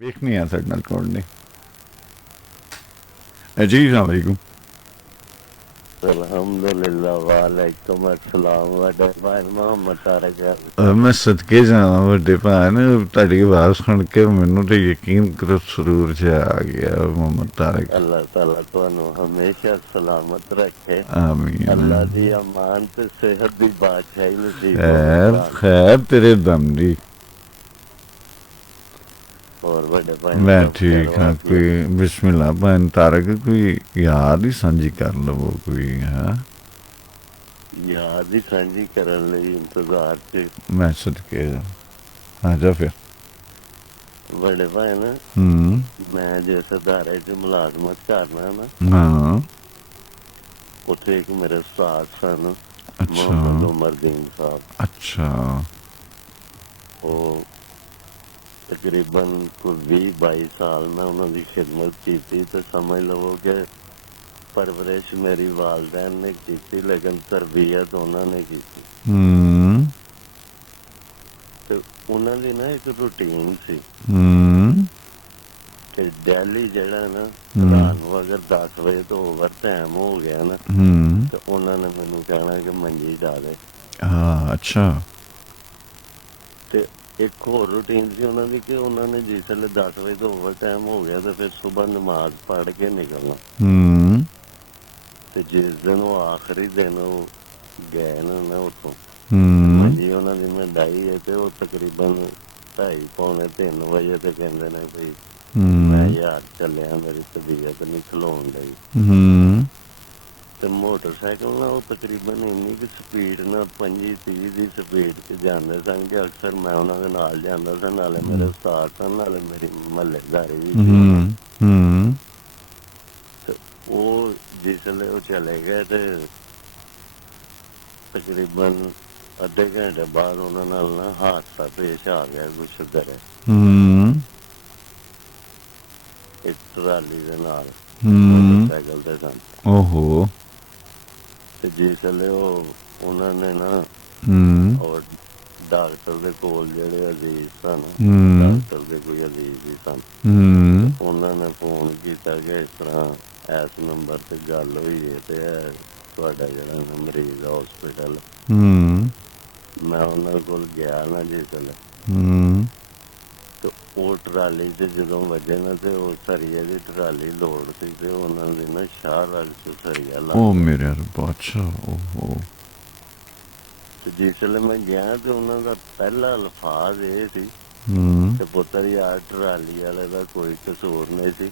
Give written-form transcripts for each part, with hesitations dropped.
ਵੇਖਣੀ ਆ ਸਾਡੇ ਨਾਲ ਕੌਣ ਨੇ। जी अस्सलाम वालेकुम। अल्हम्दुलिल्लाह वालेकुम अस्सलाम वडभाई मोहम्मद तारक मैं सदके जावा ਵੱਡੇ ਭੈਣ ਤੁਹਾਡੀ ਆਵਾਜ਼ ਸੁਣ ਕੇ ਮੈਨੂੰ ਤੇ ਯਕੀਨ ਕਰੋ ਸਰੂਰ ਜਿਹਾ ਆ ਗਿਆ ਮੁਹੰਮਦ ਤਾਰਿਕ। अल्लाह ताला ਤੁਹਾਨੂੰ ਹਮੇਸ਼ਾ ਸਲਾਮਤ ਰੱਖੇ। आमीन। अल्लाह ਦੀ ਅਮਾਨ ਤੇ ਸਿਹਤ ਦੀ ਬਾਦਸ਼ਾਹੀ ਨਸੀਬ खैर खैर तेरे दम दी। और बड़े भाई मैं ठीक हाँ। कोई बिस्मिल्लाह भैन तारक कोई याद ही साझी कर लवो कोई है याद ही साझी करन ਲਈ इंतजार च मैं सदके आ जा फिर। बड़े भाई ना मैं जिस अदारे च मुलाजमत करना ना हाँ उत्थे एक मेरे उस्ताद सन अच्छा मोहम्मद उमरदीन साहब। अच्छा वो तकरीबन कोई 20-22 साल मैं उन्होंने खिदमत की थी तो समझ लवो कि परवरिश मेरी वालदैन ने की थी लेकिन तरबियत उन्होंने की थी। तो उन्होंने ना एक रूटीन सी कि डेली जड़ा ना रात को अगर 10 बजे तो ओवर टाइम हो गया ना तो उन्होंने मैनू कहना कि मंजी जा दे। अच्छा ते एक होर रूटीन सी उन्होंने कि उन्होंने जिसले 10 बजे तो ओवर टाइम हो गया तो फिर सुबह नमाज पढ़ के निकलना। ते जिस दिन वो आखिरी दिन वो गए ना उतों जी उन्होंने मैं डाई है तो वो तकरीबन 2:30-3 बजे तो कहते ने भाई मैं यार चलिया मेरी तबीयत नहीं खलोन लगी। तो मोटरसाइकिल ना वो तकरीबन इन्नी की स्पीड ना 25-30 की स्पीड च जाते सन कि अक्सर मैं उन्होंने नाल जाता सा नाले मेरे उस्ताद सन नाले मेरी महल्लेदारी भी। तो वो जिसले वो चले गए तो तकरीबन अद्धे घंटे बाद उन्होंने ना हादसा पेश आ गया कुछ करे एक ट्राली दे नाल मोटरसाइकिल दे सन। ओहो जिसले उन्होंने ना और डॉक्टर दे कोल जेड़े अजीज सन डॉक्टर दे कोई अजीज ही सन उन्होंने फोन किया कि इस तरह इस नंबर से गल हुई है ते तुहाडा जेड़ा मरीज हॉस्पिटल। मैं उन्होंने कोल गया ना जिसले तो वो ट्राली च जो वजे ना तो सरिये की ट्राली लोड़ सी ते उन्होंने ना शाह रग च सरिया ला। ओ मेरे रब्बा अच्छा ओहो। तो जिसले मैं गया तो उन्होंने पहला अल्फाज ये सी कि पुत्र यार ट्राली वाले का कोई कसूर नहीं सी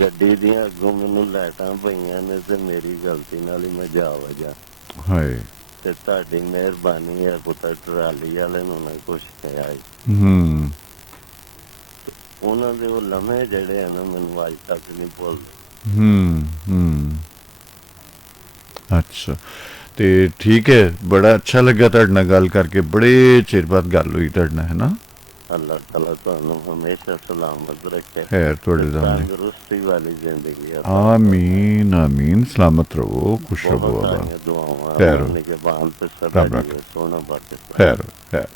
गड्डी दियां अगों मैनू लाइटां पईयां ने ते मेरी गलती नाल ही मैं जा वजा हाय ते तुहाडी मेहरबानी है पुत्र ट्राली वाले नूं ना कुछ नहीं आई। उन्हां दे वो लम्हे जड़े हैं ना मैनू अज तक नहीं भुलदे। अच्छा ते ठीक है बड़ा अच्छा लगा तुहाडे नाल गल करके बड़े चिर बाद गल हुई तुहाडे नाल है ना। अल्लाह ताला तुहानू हमेशा सलामत रखे खैर तुहाडे तंदुरुस्ती वाली जिंदगी आमीन आमीन सलामत रहो खुश रहो दुआवां खैर के बांध पे सदा खैर सोना बात खैर खैर।